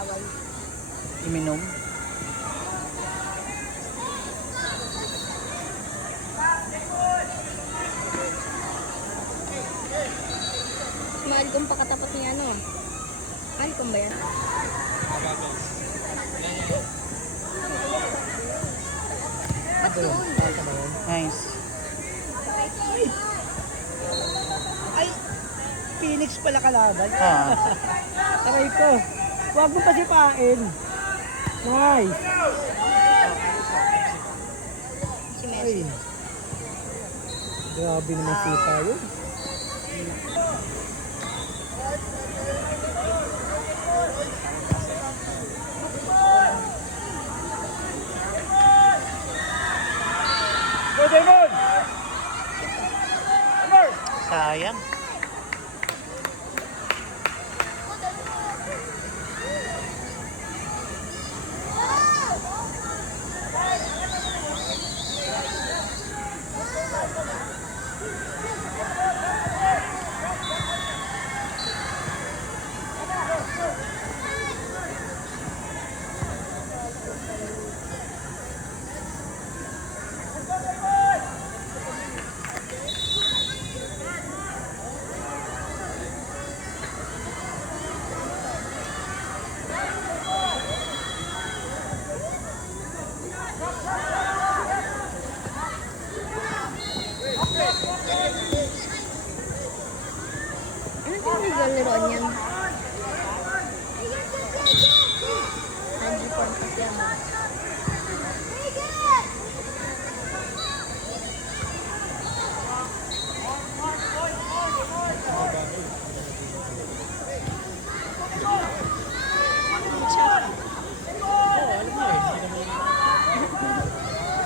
bawal. Iminom. Mahal kong pakatapat ni ano. Mahal kong ba yan? Ba't doon? Nice. Ay, Phoenix pala kalaban. Ah. Aray ko. Huwag mo pa sipain. Nice. Si Ay. Messi. Grabe naman sipa yun. Go, Damon! Sayang. Anong tinagalaroan yan? Handphone kasi ako.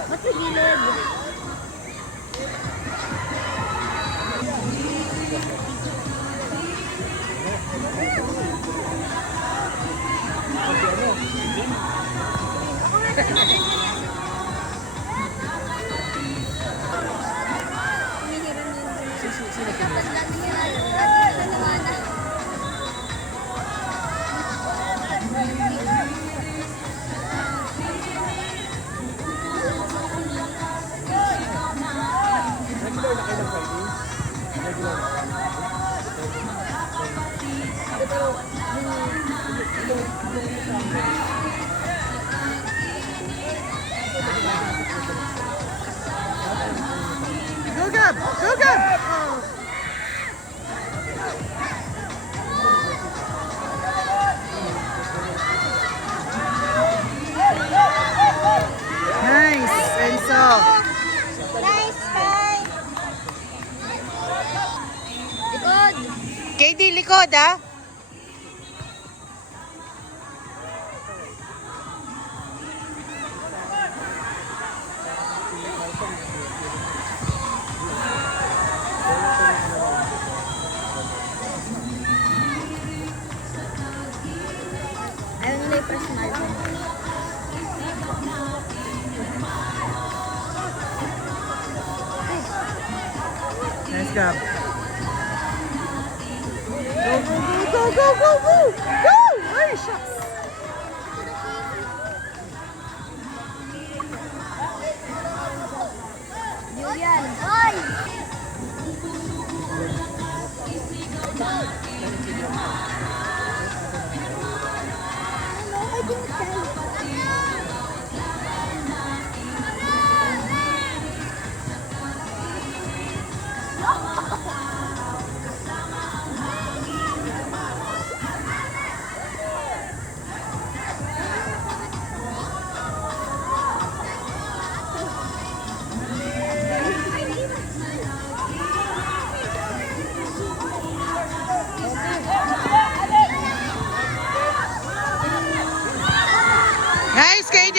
Ba't may gilid? Humihiram yun. Tapos dati yan. Dati dalawa na. Go, Gab! Go, Gab! Nice, Enzo. Nice fight! Likod! KD, likod ah. Ayaw nila yung personal ko. Nice, Gab. Go, go, go, go, go, go, go! Go! Ay, shucks! Julian! Hoy! Ano? May ginagay. Nice, KD!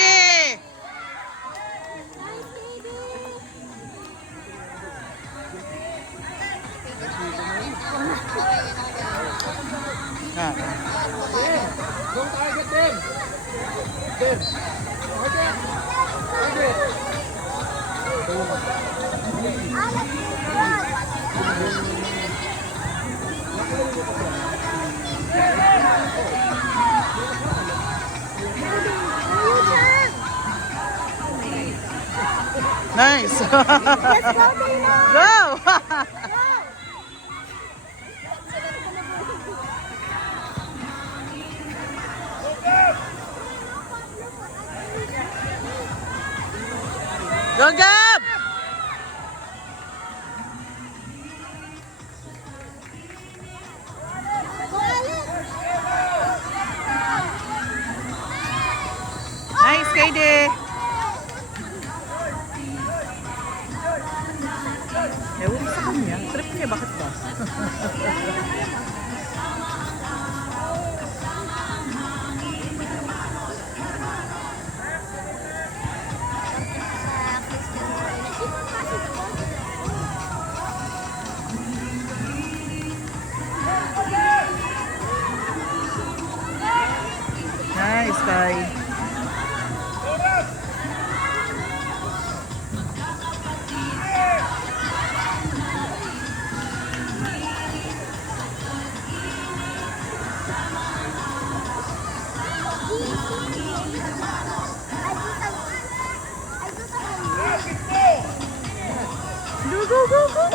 Ah. Don't target them! Them! Target! Target! Nice. Let's go, Dino! Go! Go, Gab! Go, Alex! Nice, KD. Ewan ko sa kanya. Trip niya, bakit ba? Sa Christian. Nice, Kai. Go, go, go, go!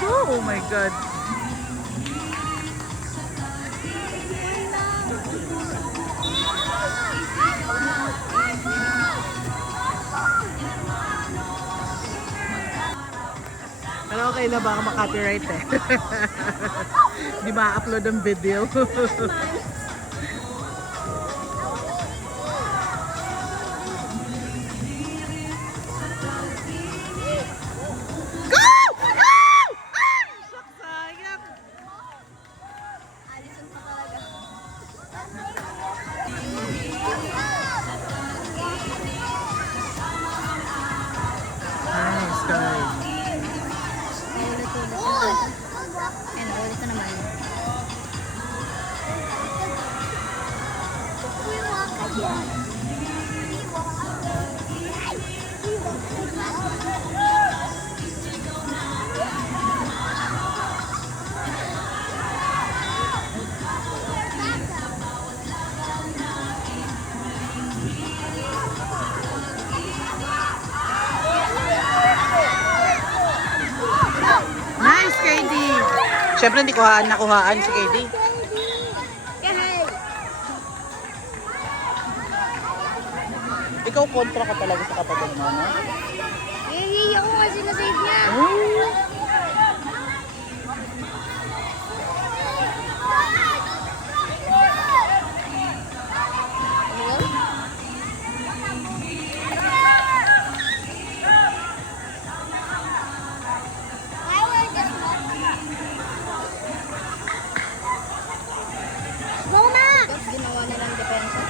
Go! Oh my God. Pero okay na, baka makopyright eh. Di ma-upload ang video. Go! Go! Ay! Shucks, sayang. Alison pa talaga. Nice, Kai. Ayan, ulit na naman. Nice, KD. Siyempre, hindi nakuhaan si KD. Ikaw kontra ka talaga sa kapatid mo, no? Eh, ako kasi na-save niya. Go na! Ginawa na ng depensa.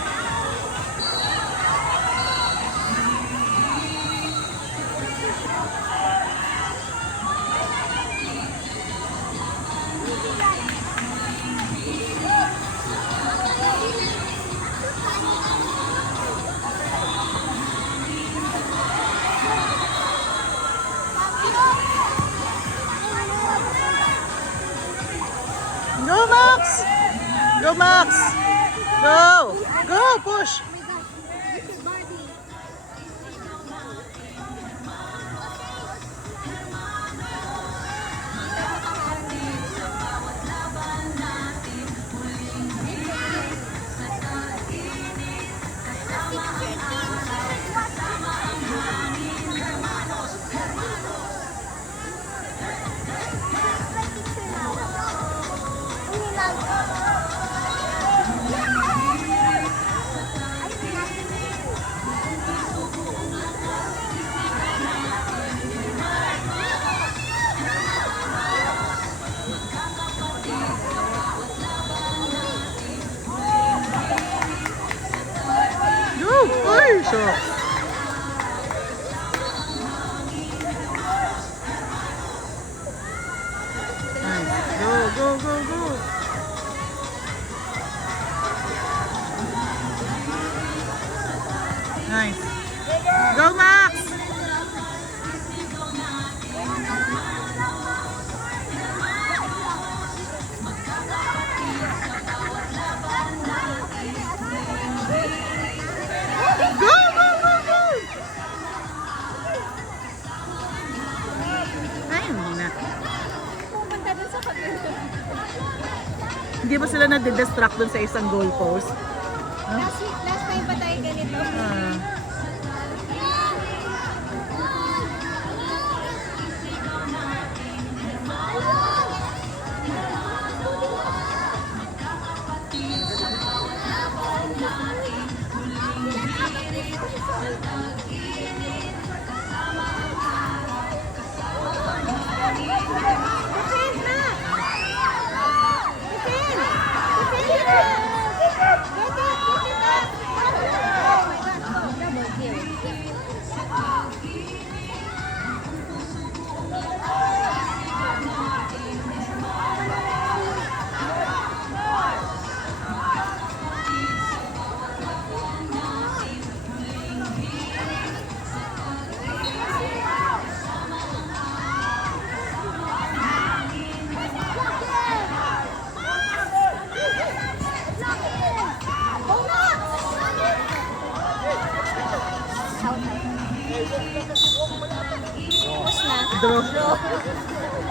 Go, Max! Go, Max! Go! Go, push! Go! Ay, shucks. Nice. Go, go, go, go! Nice. Go, Max! Go, go, go! sila nadidistract dun sa isang goalpost. Last time pa tayo ganito. Ah. Tapos na. Draw.